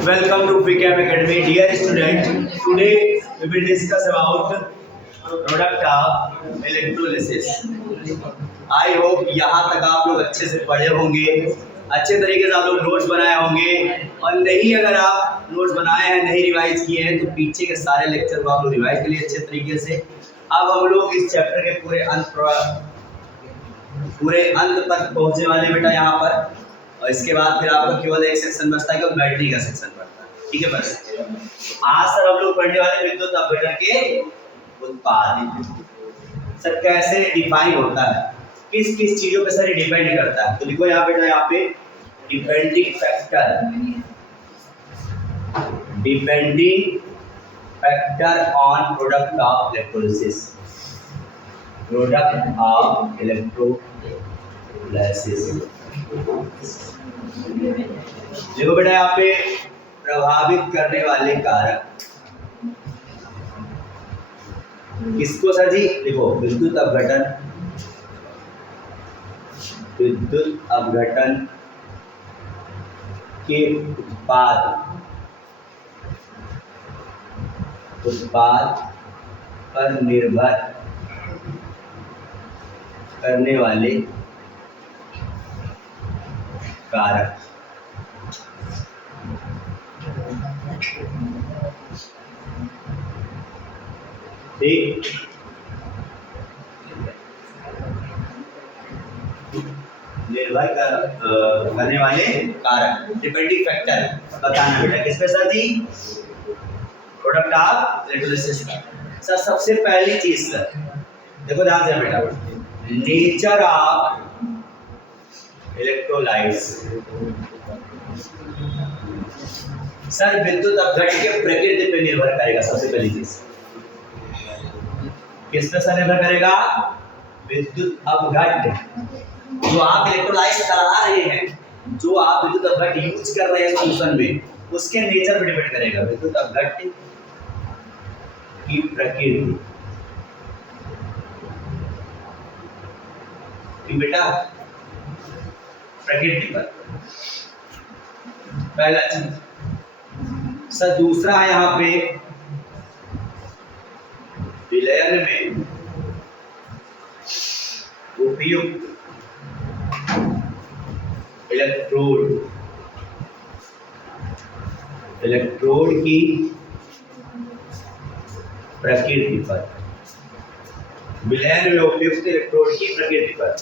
Welcome to FreeCam Academy. Dear student, today we will discuss about product of electrolysis. I hope यहाँ तक आप लोग अच्छे से पढ़े होंगे, अच्छे तरीके से आप लोग नोट्स बनाए होंगे, और नहीं अगर आप नोट्स बनाए हैं नहीं रिवाइज किए हैं तो पीछे के सारे लेक्चर को आप लोग रिवाइज करिए अच्छे तरीके से। अब हम लोग इस चैप्टर के पूरे अंत तक पहुँचने वाले बेटा यहाँ पर, और इसके बाद फिर आपका केवल एक सेक्शन बचता है कि बैटरी का सेक्शन पड़ता है। ठीक है, बस आज सर हम लोग पढ़ने वाले विद्युत अपघटन के उत्पाद। सर कैसे डिफाइन होता है, किस किस चीजों पे सर ये डिपेंड करता है, तो लिखो यहाँ बेटा, यहाँ पे depending factor on product of electrolysis. देखो बेटा यहाँ पे प्रभावित करने वाले कारक किसको सर जी, देखो विद्युत अपघटन के उत्पाद पर निर्भर करने वाले कारक। ठीक, निर्भर करने वाले कारक, डिपेंडिंग फैक्टर बताना बेटा किस पे sir ji, product of electrolysis का। सर सबसे पहली चीज सर देखो ध्यान से बेटा, नेचर ऑफ इलेक्ट्रोलाइट्स। सर विद्युत अपघटन के प्रकृति पे निर्भर करेगा। सबसे पहली चीज किस पे सर निर्भर करेगा, विद्युत अपघटन जो आप इलेक्ट्रोलाइट्स करा रहे हैं, जो आप विद्युत अपघटन यूज कर रहे हैं सॉल्यूशन में, उसके नेचर पे डिपेंड करेगा विद्युत अपघटन की प्रकृति। बेटा प्रकृति पर पहला चीज सर। दूसरा है यहाँ पे विलयन में उपयुक्त इलेक्ट्रोड की प्रकृति पर, विलयन में उपयुक्त इलेक्ट्रोड की प्रकृति पर।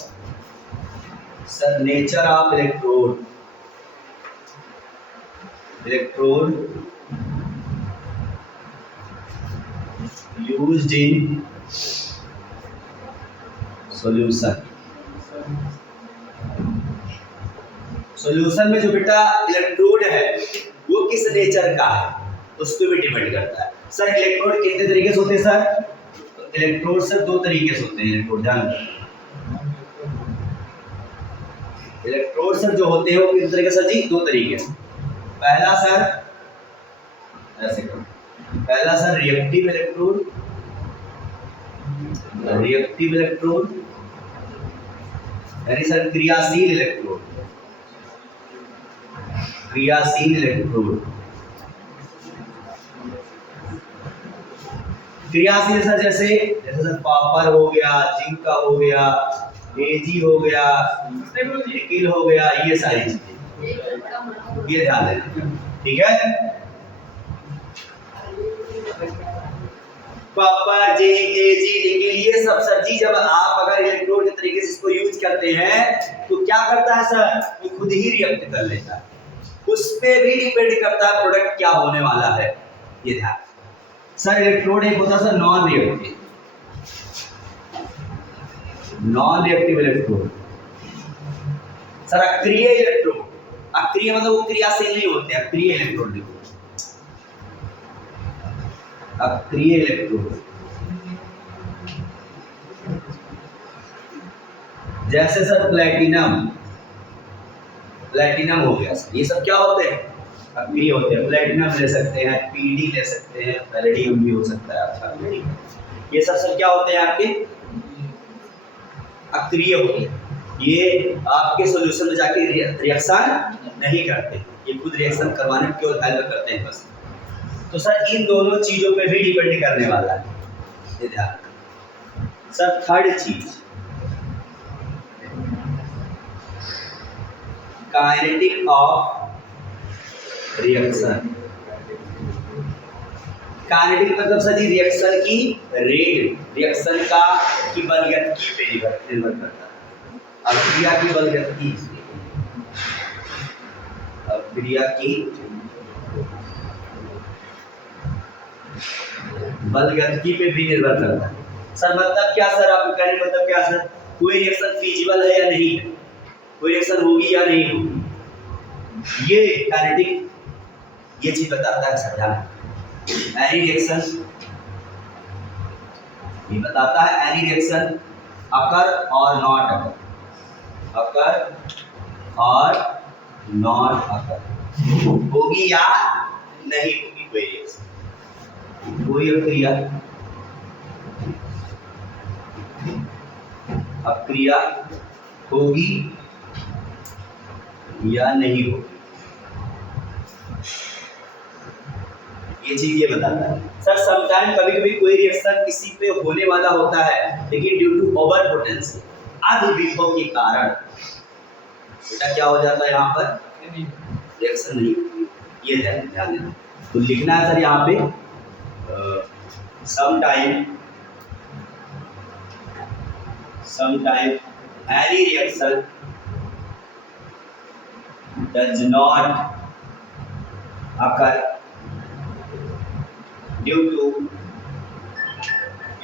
Sir nature of electrode used in solution में जो बेटा इलेक्ट्रोड है वो किस नेचर का है उस पर भी डिपेंड करता है। सर इलेक्ट्रोड कितने तरीके से होते हैं सर, तो इलेक्ट्रोड सर दो तरीके से होते हैं। इलेक्ट्रोड ध्यान, इलेक्ट्रोड सर जो होते हैं वो किस तरीके सर जी, दो तरीके से। पहला सर ऐसे करो, पहला सर रिएक्टिव इलेक्ट्रोड यानी सर क्रियाशील इलेक्ट्रोड क्रियाशील सर जैसे सर कॉपर हो गया, जिंक का हो गया, एजी हो गया, निकिल हो गया, ये सारी चीजें ये ध्यान देना। ठीक है, कॉपर, जिंक, एजी, निकिल, ये सब सर जी जब आप अगर इलेक्ट्रोड के तरीके से इसको यूज करते हैं तो क्या करता है सर, वो खुद ही रिएक्ट कर लेता है। उस पे भी डिपेंड करता है प्रोडक्ट क्या होने वाला है, ये ध्यान। सर इलेक्ट्रोड एक होता है sir non reactive electrode. Sir अक्रिय इलेक्ट्रोड, अक्रिय मतलब वो क्रियाशील नहीं होते, अक्रिय इलेक्ट्रोड देखो, अक्रिय इलेक्ट्रोड जैसे सर प्लेटिनम हो गया सर, ये सब क्या होते हैं, अक्रिय होते हैं। प्लेटिनम ले सकते हैं, पीडी ले सकते हैं, पैलेडियम भी हो सकता है आपका, ये सब क्या होते हैं आपके, अक्रिय होते हैं। ये आपके सॉल्यूशन में जाके रिएक्शन नहीं करते, ये खुद रिएक्शन करवाने में केवल हेल्प करते हैं बस। तो सर इन दोनों चीज़ों पे भी डिपेंड करने वाला है, ये ध्यान। सर थर्ड चीज काइनेटिक ऑफ रिएक्शन। काइनेटिक मतलब सर जी रिएक्शन की रेट, रिएक्शन का की बलगति पे निर्भर करता है। अब क्रिया की बलगति, अब क्रिया की बलगति पे भी निर्भर करता है। सर मतलब क्या सर, आपको कहने मतलब क्या सर, कोई रिएक्शन फिजिबल है या नहीं, कोई रिएक्शन होगी या नहीं होगी, ये काइनेटिक ये चीज बताता है सर। ध्यान, एनी रिएक्शन ये बताता है, एनी रिएक्शन अकर और नॉट अकर, अकर और नॉट अकर, होगी या नहीं होगी कोई रिएक्शन, कोई क्रिया अक्रिया होगी या नहीं होगी, ये चीज ये बताता है सर। समटाइम कभी कभी कोई रिएक्शन किसी पे होने वाला होता है, लेकिन ड्यू टू ओवर पोटेंशियल, अधिविभव के कारण बेटा क्या हो जाता है, यहाँ पर रिएक्शन नहीं होती। ये ध्यान देना। तो लिखना है सर यहाँ पे sometime any reaction does not occur due to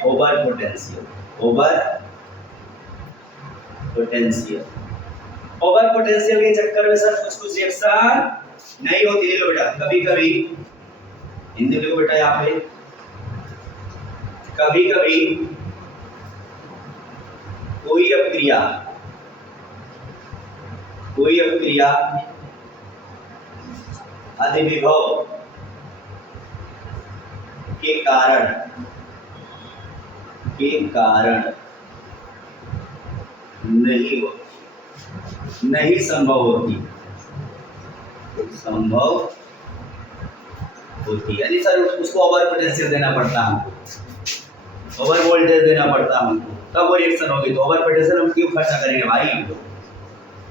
over potential के चक्कर में सर कुछ रिएक्शन नहीं होती है बेटा। कभी कभी हिंदी लिखो बेटा यहाँ पे, कभी कभी कोई अक्रिया अधिविभव के कारण नहीं संभव होती, यानी सर उसको ओवर पोटेंशियल देना पड़ता है हमको, ओवर वोल्टेज देना पड़ता है हमको, तब वो रिएक्शन होगी। तो ओवर पोटेंशियल हम क्यों खर्चा करेंगे भाई,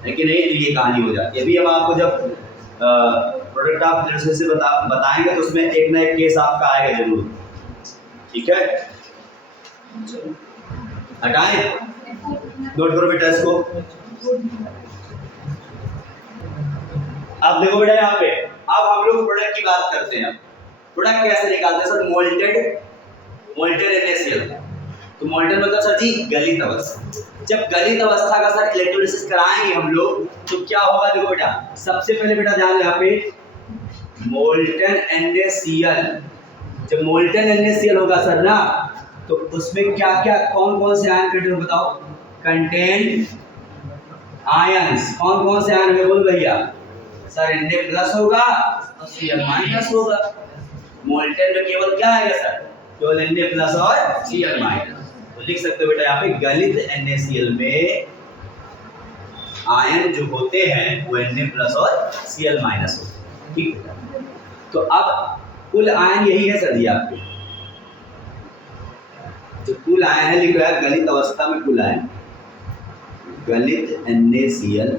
लेकिन नहीं तो ये कहानी हो जाती है। अभी हम आपको जब प्रोडक्ट ऑफ रिलेशनशिप बताएंगे तो उसमें एक ना एक केस आपका आएगा जरूर, ठीक है। हटाएं, नोट करो बेटा इसको। अब देखो बेटा यहाँ पे, अब हम लोग प्रोडक्ट की बात करते हैं। प्रोडक्ट कैसे निकालते हैं सर, मोल्टेड NaCl। तो मोल्टेड मतलब सर जी गलित अवस्था। जब गलित अवस्था का सर इलेक्ट्रोलिसिस कराएंगे हम लोग तो क्या होगा, देखो बेटा सबसे पहले बेटा ध्यान यहाँ पे मोल्टन NaCl। जब मोल्टन NaCl होगा सर ना, तो उसमें क्या क्या कौन कौन से आयन कंटेन बताओ, कंटेन आयंस। कौन कौन से आयन है बोल भैया, सर Na+ होगा और Cl- होगा। मोल्टेन में केवल क्या आएगा सर, केवल Na+ और Cl-। तो लिख सकते हो बेटा यहाँ पे गलित NaCl में आयन जो होते हैं वो Na+ और Cl- होते हैं, ठीक। तो अब कुल आयन यही है सर जी आपके, जो कुल आयन है लिख रहा है गलित अवस्था में कुल आयन, गलित NaCl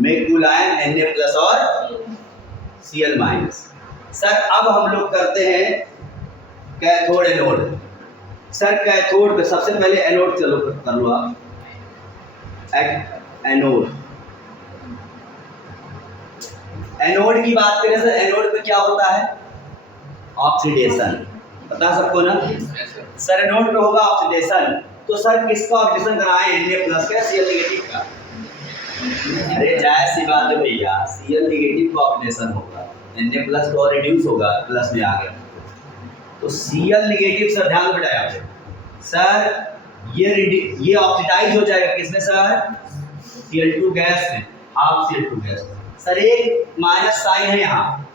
में कुल आयन Na+ और Cl-। सर अब हम लोग करते हैं कैथोड एनोड। सर कैथोड पे सबसे पहले एनोड चलो कर लो आप, एनोड की बात करें सर, एनोड पे क्या होता है, ऑक्सीडेशन, पता सबको ना सर। एनोड पे होगा ऑक्सीडेशन, तो सर किसका ऑक्सीडेशन कराएं, Na+ का Cl- का। अरे जायज सी बात है भैया, Cl- का ऑक्सीडेशन होगा, Na+ तो और रिड्यूस होगा, प्लस में आ गया। तो Cl- सर ध्यान बैठाया आपने सर, ये ऑक्सीडाइज हो जाएगा किसमें सर, Cl2 गैस में, हाफ Cl2 गैस। सर एक माइनस साइन है यहाँ,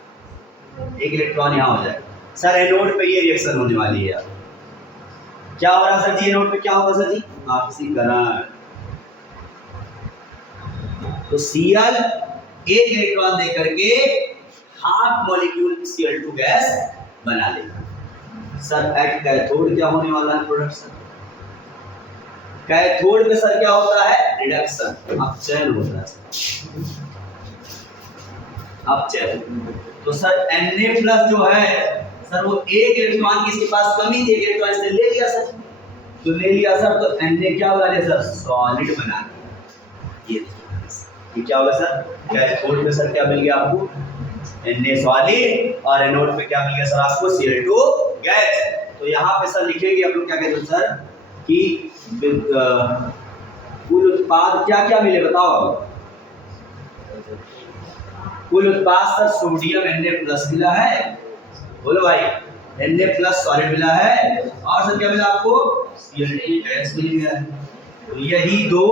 एक इलेक्ट्रॉन यहाँ हो जाएगा सर। एनोड पे ये रिएक्शन होने वाली है। क्या हो रहा है सर जी, एनोड पे क्या होगा सर जी, ऑक्सीकरण। तो Cl एक इलेक्ट्रॉन दे करके हाफ मॉलिक्यूल Cl2 गैस बना लेगा। सर एट कैथोड क्या होने वाला है? प्रोडक्शन। कैथोड में सर क्या होता है? रिडक्शन, अपचयन होता है। अपचयन। तो सर Na+ जो है सर वो एक इलेक्ट्रॉन की इसके पास कमी थी, एक इलेक्ट्रॉन इसने ले लिया सर, तो ले लिया सर, तो Na क्या बना लिया सर? सॉलिड बना दिया। ये क्या होगा सर? कैथोड में सर क्या मिल गया आपको? Na सॉलिड, और एनोड पे क्या मिल गया सर आपको? Cl2 gas. तो यहाँ पे सर लिखेंगे आप लोग क्या कहते हैं सर कि कुल उत्पाद क्या क्या मिले बताओ? कुल उत्पाद सर सोडियम Na+ मिला है, बोलो भाई, Na+ सॉलिड मिला है, और सर क्या मिला आपको? Cl2 गैस मिल गया है। तो यही दो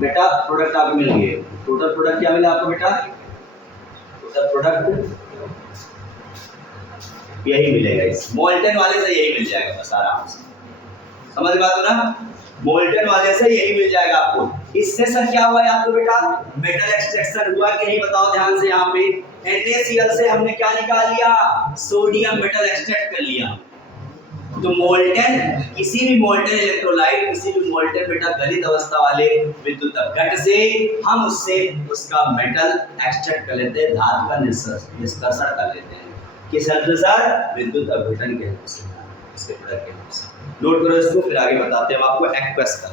बेटा प्रोडक्ट आपको मिल गए। टोटल प्रोडक्ट क्या मिला आपको बेटा? टोटल प्रोडक्ट यही मिलेगा। इस मोल्टन वाले से यही मिल जाएगा बस आराम से, समझ बात हो ना? मोल्टन वाले से यही मिल जाएगा आपको। इससे सर क्या हुआ है आपको बेटा? मेटल एक्सट्रैक्शन हुआ कि नहीं बताओ ध्यान से। यहाँ पे NaCl से हमने क्या निकाल लिया? सोडियम मेटल एक्सट्रैक्ट कर लिया। तो मोल्टन, किसी भी मोल्टन इलेक्ट्रोलाइट, किसी भी मोल्टन बेटा गलित अवस्था वाले विद्युत अपघट से हम उससे उसका मेटल एक्सट्रैक्ट कर लेते हैं, धातु का निष्कर्षण कर लेते हैं। किस हेल्प सर? विद्युत अपघटन के हेल्प से, इसके प्रोडक्ट के हेल्प से। नोट करो इसको, फिर आगे बताते हैं आपको एक्वस का।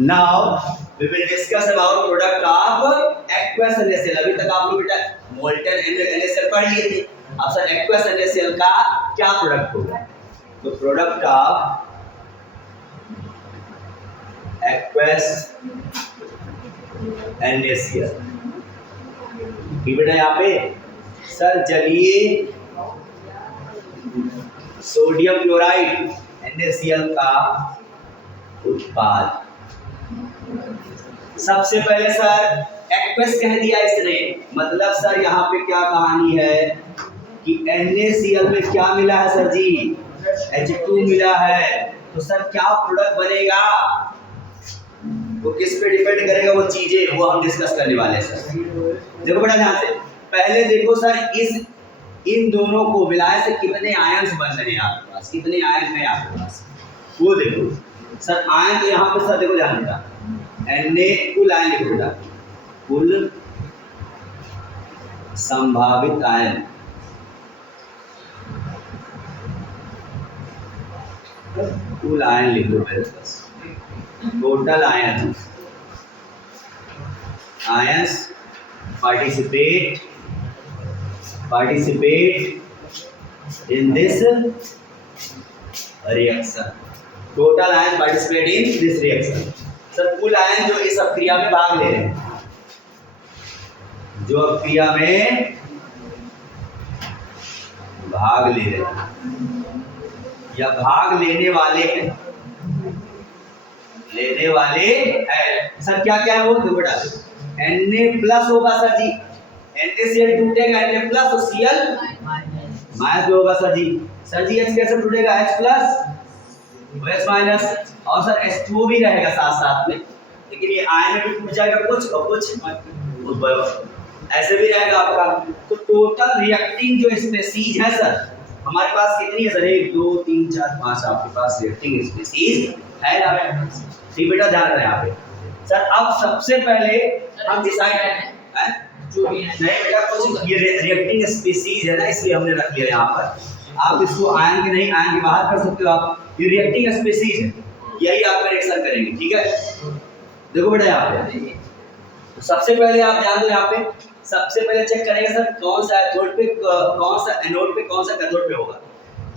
Now we will discuss about product of aqueous NaCl। अभी तक आप लोग बेटा मोल्टन NaCl पढ़ लिए थे। अब सर एक्वस NaCl का क्या प्रोडक्ट होगा? तो प्रोडक्ट ऑफ एक्वस NaCl की बेटा यहाँ पे सर जलीय सोडियम क्लोराइड NaCl का उत्पाद। सबसे पहले सर एक्वस कह दिया इसने, मतलब सर यहाँ पे क्या कहानी है कि NaCl में क्या मिला है सर जी? H2 मिला है। तो सर क्या प्रोडक्ट बनेगा वो किस पे डिपेंड करेगा? वो चीजें वो हम डिस्कस करने वाले हैं सर। देखो बड़ा ध्यान से, पहले देखो सर इन दोनों को मिलाए से कितने आयन्स बन रहे हैं आपके पास, कितने आयन है आपके पास वो देखो सर। आयन तो यहाँ पे सर देखो ध्यान देना, Na कुल आयन लिखो बेटा, कुल संभावित आयन, कुल आयन लिख लो पहले बस। Total ion, ions participate in this reaction। Total ion participate in this reaction। Sir कुल आयन जो इस अभिक्रिया में भाग ले रहे हैं, जो अभिक्रिया में भाग ले रहे हैं या भाग लेने वाले हैं, सर क्या क्या है वो देखो बेटा। Na+ होगा सर जी, NaCl टूटेगा Na+, तो Cl माइनस होगा सर जी। सर जी H कैसे टूटेगा? H+, H-, और सर H2O भी रहेगा साथ साथ में, लेकिन ये आयन में भी टूट जाएगा कुछ और कुछ ऐसे भी रहेगा आपका। तो टोटल रिएक्टिंग जो स्पीसीज है सर हमारे पास कितनी है सर? 1 2 3 4 5 आपके पास रिएक्टिंग स्पीसीज है ना? ठीक बेटा ध्यान रहे यहाँ पे सर। अब सबसे पहले हम डिसाइड जो भी है नहीं बेटा कुछ ये रिएक्टिंग स्पीसीज है ना, इसलिए हमने रख लिया यहाँ पर। आप इसको आयन के नहीं आयन के बाहर कर सकते हो आप, ये रिएक्टिंग स्पीसीज है, यही आपका रिएक्शन करेंगे। ठीक है, देखो बेटा यहाँ पे तो सबसे पहले आप ध्यान दो, यहाँ पे सबसे पहले चेक करेंगे सर कौन सा एनोड पे कौन सा एनोड पे कौन सा कैथोड पे होगा।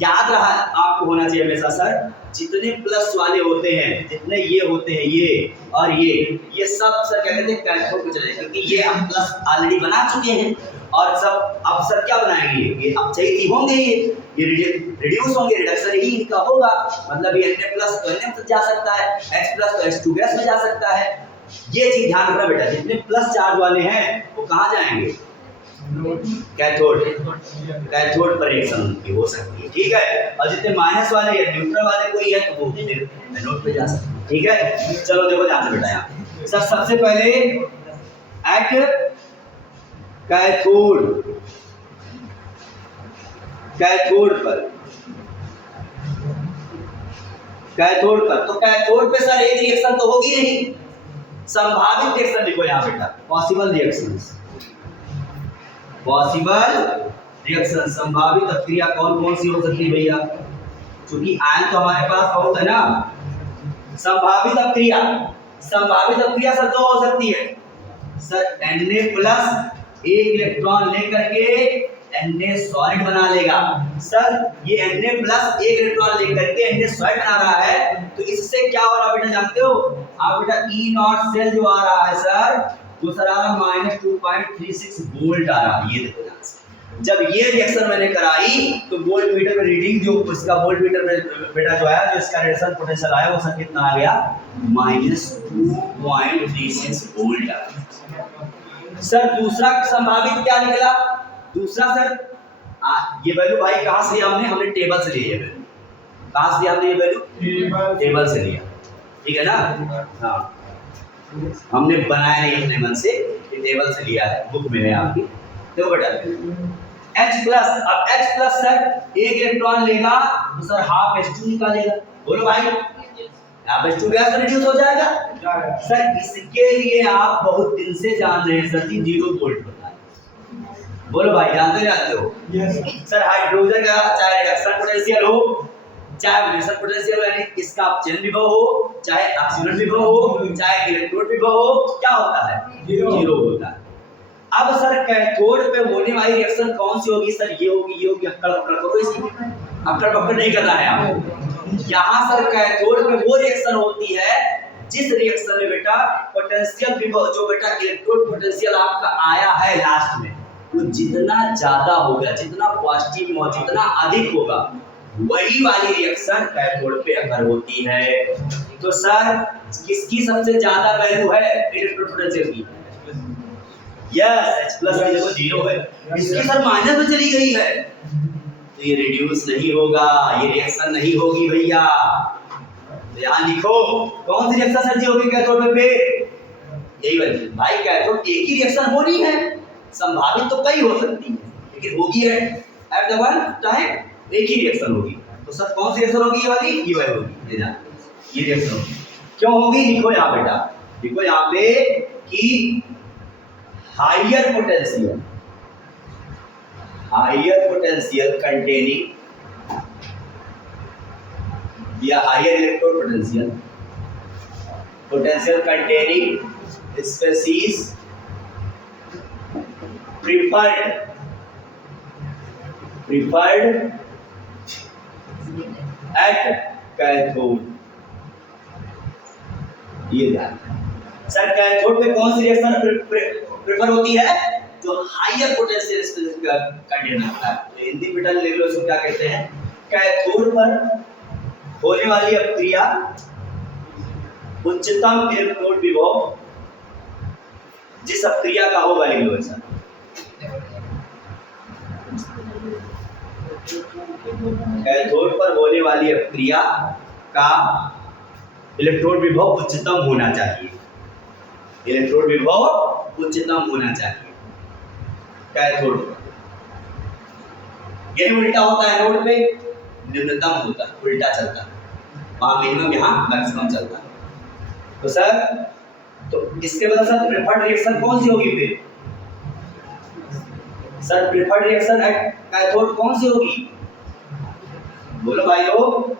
याद रहा आपको होना चाहिए हमेशा सर, जितने प्लस वाले होते हैं, जितने ये होते हैं ये और ये सब सर क्या कहते हैं कैथोड पे चले, क्योंकि ये हम प्लस ऑलरेडी बना चुके हैं और सब अब सर क्या बनाएंगे, ये अपचयित होंगे, ये रिड्यूस होंगे, रिडक्शन ही इनका होगा। मतलब ये Na+ तो Na में जा सकता है, H+ तो H2 गैस में जा सकता है। ये चीज ध्यान रखना बेटा, जितने प्लस चार्ज वाले हैं वो कहाँ जाएंगे? कैथोड पर रिएक्शन उनकी हो सकती है। ठीक है, और जितने माइनस वाले या न्यूट्रल वाले कोई है तो वो एनोड पे जा सकते हैं। ठीक है, चलो देखो ध्यान से बेटा यहाँ सर, सबसे पहले एट कैथोड, कैथोड पर, कैथोड पर, तो कैथोड पे सर एक रिएक्शन तो होगी नहीं, संभावित रिएक्शन लिखो यहाँ बेटा, पॉसिबल रिएक्शंस, पॉसिबल रिएक्शन, संभावित अभिक्रिया कौन कौन सी हो सकती है भैया, क्योंकि आयन तो हमारे पास बहुत है ना। संभावित अभिक्रिया, संभावित अभिक्रिया सर दो हो सकती है सर, Na प्लस एक इलेक्ट्रॉन लेकर के Na सॉलिड बना लेगा सर, ये Na प्लस एक इलेक्ट्रॉन लेकर के Na सॉलिड बना रहा है, तो इससे क्या हो रहा है बेटा जानते हो आप बेटा, E नॉट सेल जो आ रहा है सर, वो सर आ रहा -2.36 वोल्ट आ रहा है। ये देखो ध्यान से, जब ये रिएक्शन मैंने कराई तो वोल्ट मीटर में रीडिंग जो उसका वोल्ट मीटर में बेटा जो आया, जो इसका रिएक्शन पोटेंशियल आया वो सर कितना आ गया, -2.36 वोल्ट आ गया सर। दूसरा संभावित क्या निकला, दूसरा सर ये वैल्यू भाई कहाँ से लिया हमने टेबल से लिया, ये वैल्यू कहाँ से लिया हमने, ये वैल्यू टेबल से लिया, ठीक है ना। हाँ, हमने बनाया नहीं अपने मन से, ये टेबल से लिया है, बुक में है आपकी। देखो बेटा H प्लस, अब H प्लस सर एक इलेक्ट्रॉन लेगा तो सर हाफ H2 निकालेगा, बोलो भाई हाफ H2 गैस रिड्यूस हो जाएगा सर। इसके लिए आप बहुत दिन से जान रहे हैं सर जी 0 वोल्ट होता है, बोलो भाई जानते हो सर। हाइड्रोजन का चाहे रिडक्शन पोटेंशियल हो, चाहे रिडक्शन पोटेंशियल हो, यानी इसका अपचयन विभव हो, चाहे ऑक्सीकरण विभव हो, चाहे इलेक्ट्रोड विभव हो, क्या होता है 0 होता है। अब सर कैथोड पे होने वाली रिएक्शन कौन सी होगी सर, ये होगी, अक्कड़ पकड़ करो इसकी, अक्कड़ पकड़ नहीं करना है आपको। यहाँ सर कैथोड पे वो रिएक्शन होती है जिस रिएक्शन में बेटा पोटेंशियल विभव, जो बेटा इलेक्ट्रोड पोटेंशियल आपका आया है लास्ट में, वो जितना ज्यादा होगा, जितना पॉजिटिव जितना अधिक होगा, वही वाली रिएक्शन कैथोड पे अगर होती है। तो सर किसकी सबसे ज्यादा वैल्यू है इलेक्ट्रोड पोटेंशियल की, यस H प्लस की देखो 0 है, इसकी सर माइनस में चली गई है, तो ये रिड्यूस नहीं होगा, ये रिएक्शन नहीं होगी भैया। यहाँ लिखो कौन सी रिएक्शन सर जी होगी कैथोड पे, यही वाली भाई। कैथोड एक ही रिएक्शन होनी है, संभावित तो कई हो सकती है, लेकिन होगी एट द वन टाइम एक ही रिएक्शन होगी। तो सर कौन सी रिएक्शन होगी, ये वाली, ये वाली होगी, ये रिएक्शन होगी। क्यों होगी लिखो यहाँ बेटा, लिखो यहाँ पे कि हायर पोटेंशियल कंटेनिंग या higher electrode potential containing species preferred at cathode. ये ध्यान सर, कैथोड पे कौन सी रिएक्शन प्रेफर होती है, जो हायर पोटेंशियल स्पीशीज का कंटेनर होता है। तो हिंदी बेटा ले लो, इसको क्या कहते हैं, कैथोड पर होने वाली अभिक्रिया उच्चतम इलेक्ट्रोड विभव जिस अभिक्रिया का होगा, लिख लो ऐसा, कैथोड पर होने वाली अभिक्रिया का इलेक्ट्रोड विभव उच्चतम होना चाहिए, इलेक्ट्रोड विभव उच्चतम होना चाहिए कैथोड पर। यही उल्टा होता है नोड पे, न्यूनतम होता है, उल्टा चलता है, वहां मिनिमम यहाँ मैक्सिमम चलता है। तो सर, तो इसके बाद सर प्रेफर्ड रिएक्शन कौन सी होगी फिर sir, preferred reaction at cathode कौन सी होगी, बोलो भाई लोग।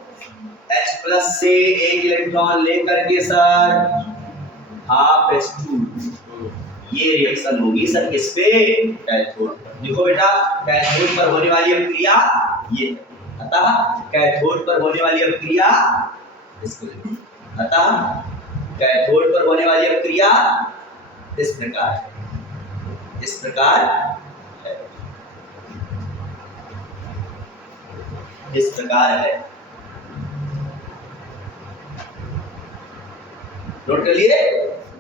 H प्लस से एक इलेक्ट्रॉन लेकर के सर हाफ H2, ये रिएक्शन होगी सर किस पे, कैथोड। देखो बेटा कैथोड पर होने वाली अभिक्रिया ये, अतः कैथोड पर होने वाली अभिक्रिया इसको, अतः कैथोड पर होने वाली अभिक्रिया इस प्रकार है, इस प्रकार है, इस प्रकार है। नोट कर लिए।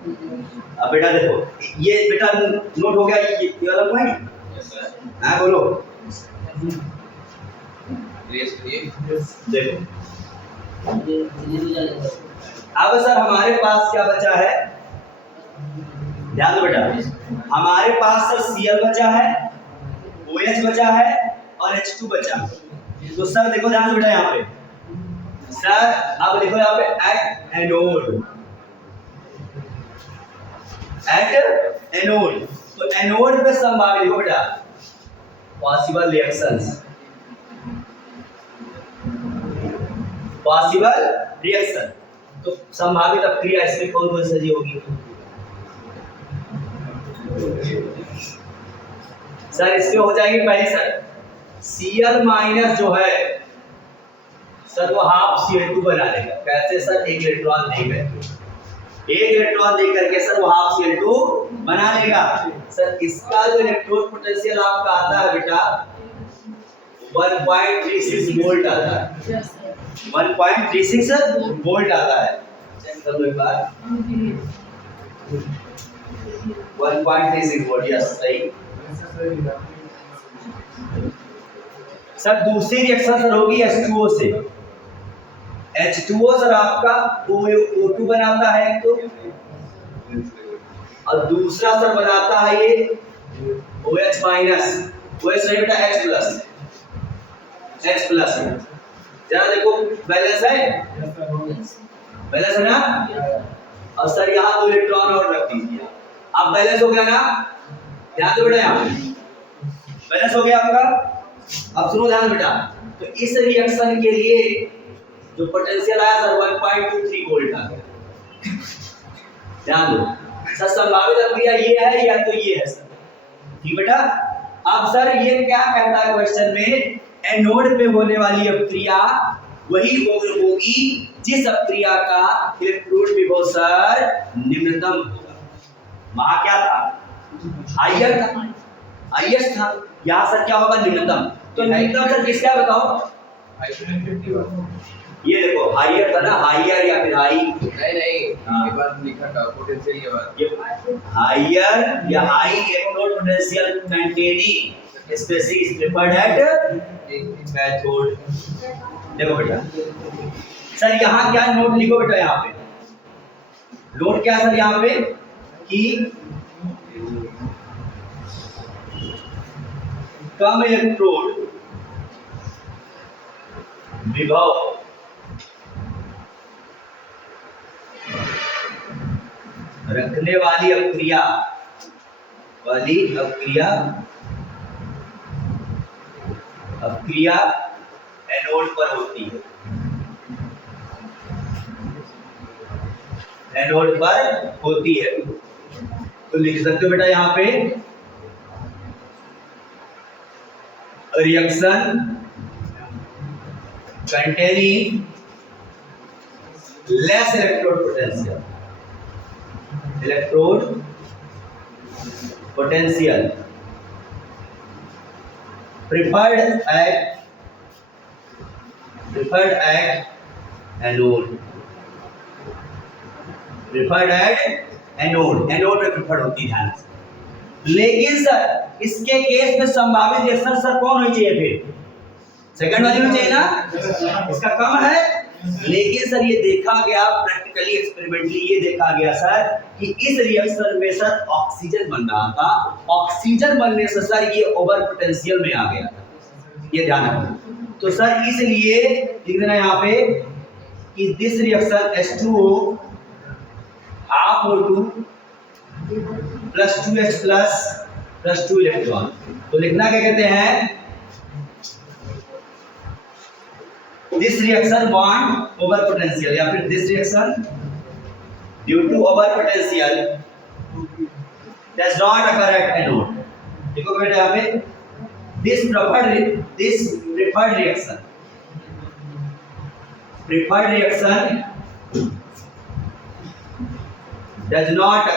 अब बेटा देखो, ये बेटा नोट हो गया, ये वाला पॉइंट, हाँ बोलो। देखो अब सर हमारे पास क्या बचा है, ध्यान दो बेटा, हमारे पास सर Cl बचा है, OH बचा है और H2 बचा। तो सर देखो ध्यान से बेटा यहाँ पे सर, अब देखो यहाँ पे एट एनोड, एट एनोड, तो एनोड पे संभावित देखो बेटा पॉसिबल रिएक्शंस, पॉसिबल रिएक्शन, तो संभावित अपक्रिया इसमें कौन कौन सी होगी सर? इसमें हो जाएगी पहले सर Cl माइनस जो है सर वो हाफ Cl2 बना लेगा। कैसे सर? एक इलेक्ट्रॉन दे करके, एक इलेक्ट्रॉन दे करके सर वो हाफ Cl2 बना लेगा। सर इसका जो इलेक्ट्रोड पोटेंशियल आपका आता है बेटा 1.36 वोल्ट आता है, 1.36 वोल्ट आता है। चेक कर लो एक बार, 1.36 वोल्ट, यस सही। सर दूसरी रिएक्शन सर होगी H2O से, H2O सर आपका O2 बनाता है तो, और दूसरा सर बनाता है ये OH माइनस, OH नहीं बेटा H प्लस, H प्लस। जरा देखो बैलेंस है, बैलेंस है ना? और सर यहाँ 2 इलेक्ट्रॉन और रख दीजिए, अब बैलेंस हो गया ना? ध्यान दो बेटा, यहाँ बैलेंस हो गया आपका। अब सुनो ध्यान बेटा, तो इस रिएक्शन के लिए जो पोटेंशियल आया सर 1.23 वोल्ट आ गया। ध्यान दो सर, संभावित अपक्रिया ये है या तो ये है सर, ठीक बेटा। अब सर ये क्या कहता है क्वेश्चन में, एनोड पे होने वाली अपक्रिया वही होगी जिस अपक्रिया का इलेक्ट्रोड विभव सर निम्नतम होगा। वहां क्या था? हाइयर था, हाईएस्ट था। यहाँ सर क्या होगा? निम्नतम। तो निम्नतम सर किसका बताओ? ये देखो हाइयर था ना, हाइयर या फिर हाई? नहीं ये बात लिखा था पोटेंशियल, ये बात हाइयर या high electrode potential containing species preferred at cathode. देखो बेटा सर यहाँ क्या नोट लिखो बेटा, यहाँ पे नोट क्या सर यहाँ पे कि कम इलेक्ट्रोड विभव रखने वाली अपक्रिया एनोड पर होती है, एनोड पर होती है। तो लिख सकते हो बेटा यहाँ पे reaction containing less electrode potential preferred at anode, anode में प्रिफर्ड होती है, ध्यान से। लेकिन सर इसके केस में संभावित रिएक्शन सर कौन होनी चाहिए? फिर सेकंड वाली होनी चाहिए ना, इसका कम है। लेकिन सर ये देखा गया प्रैक्टिकली एक्सपेरिमेंटली, ये देखा गया सर कि इस रिएक्शन में सर ऑक्सीजन बन रहा था, ऑक्सीजन बनने से सर ये ओवर पोटेंशियल में आ गया था, ये ध्यान रखना। तो सर इसलिए लिख देना यहाँ पे कि this reaction H2O half O2 plus 2H plus 2 electron. तो लिखना क्या कहते हैं? This reaction bond over potential, या फिर this reaction due to over potential does not occur at anode. देखो बेटा यहाँ पे this preferred reaction does not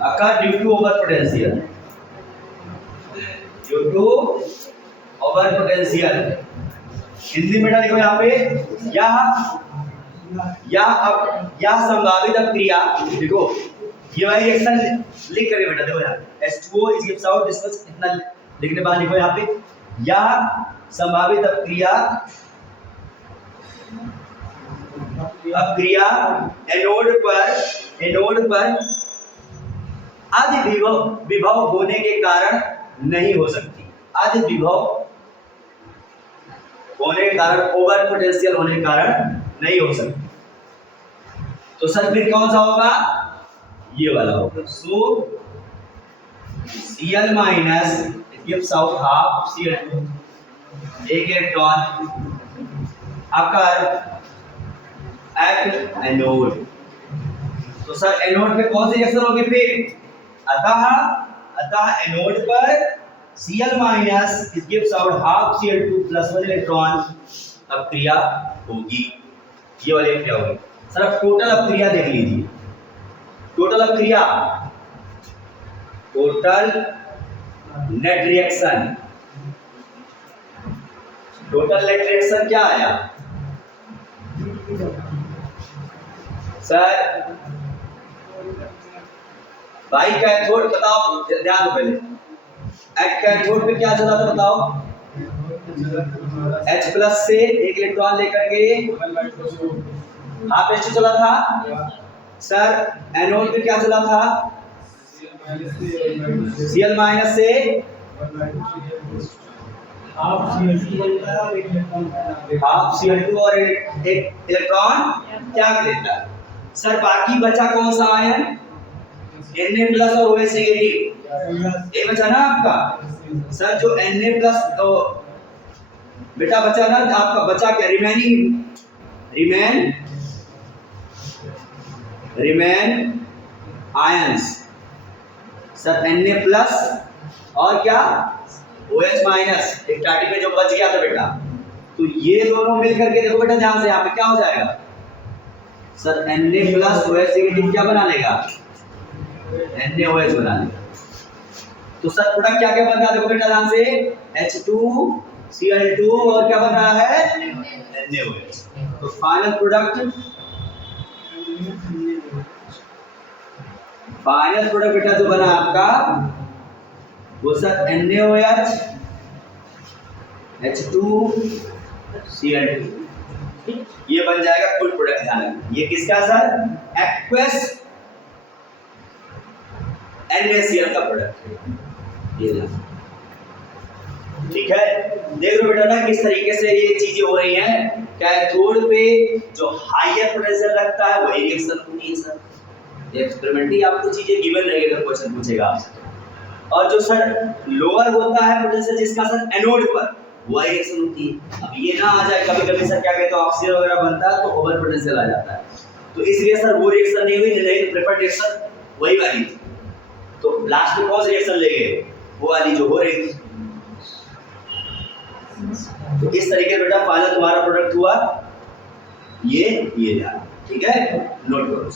occur due to over potential, Hindi में देखो यहाँ पे यह संभावित अपक्रिया, देखो ये वाली रिएक्शन लिख कर बेटा, देखो यहाँ H2O is gives out, इतना लिखने बाद लिखो यहाँ पे या संभावित अपक्रिया एनोड पर अधि विभव होने के कारण नहीं हो सकती। अधि विभव होने के कारण, ओवर पोटेंशियल होने के कारण नहीं हो सकती। तो सर फिर कौन सा होगा? ये वाला होगा। सो Cl minus gives out half Cl2, एक इलेक्ट्रॉन अकर एट एनोड। तो सर एनोड पे कौन सी रिएक्शन होगी फिर? अतः एनोड पर Cl minus gives out half Cl2 plus 1 electron अपक्रिया होगी। ये वाली क्या होगी? सर अब टोटल अपक्रिया देख लीजिए। टोटल अपक्रिया, total net reaction, total net reaction क्या आया सर? भाई कैथोड बताओ, ध्यान दो पहले। कैथोड पे क्या चला था बताओ? H प्लस से एक इलेक्ट्रॉन लेकर के हाफ H2 चला था। सर एनोड पे क्या चला था? Cl माइनस से हाफ Cl2 और एक इलेक्ट्रॉन त्याग देता है। सर बाकी बचा कौन सा आयन? Na प्लस और OH नेगेटिव, ये बचा ना आपका। सर जो Na प्लस तो बेटा बचा ना आपका, बचा क्या? Remain ions. Sir Na plus और क्या? OH माइनस, एक टाटी में जो बच गया था बेटा। तो ये दोनों मिलकर के देखो बेटा ध्यान से, यहाँ पे क्या हो जाएगा? Sir Na plus OH negative क्या बना लेगा? NaOH बना लेगा। तो सर प्रोडक्ट क्या क्या बन रहा है देखो बेटा ध्यान से, H2Cl2 और क्या बन रहा है? NaOH। तो फाइनल प्रोडक्ट बेटा जो बना आपका वो सर NaOH H2Cl2, ये बन जाएगा कुल प्रोडक्ट। ध्यान, ये किसका सर? एक्वस NaCl का प्रोडक्ट है ये। ठीक है, देख लो बेटा ना किस तरीके से ये चीजें हो रही हैं। कैथोड पे जो हायर पोटेंशियल लगता है वही रिएक्शन होती है सर। एक्सपेरिमेंटली आपको चीजें गिवन रहेगी अगर क्वेश्चन पूछेगा आपसे। और जो सर लोअर होता है पोटेंशियल जिसका सर एनोड पर, वही रिएक्शन होती है। अब ये ना आ जाए कभी कभी सर क्या कहते हैं ऑक्सीजन वगैरह बनता है तो ओवर पोटेंशियल आ जाता है, तो इसलिए सर वो रिएक्शन नहीं हुई, नहीं प्रेफर्ड रिएक्शन वही वाली थी। तो लास्ट में कौन सी रिएक्शन लेंगे? वो वाली जो हो रही थी। तो इस तरीके से बेटा फाइनल तुम्हारा प्रोडक्ट हुआ ये जा, ठीक है, नोट करो।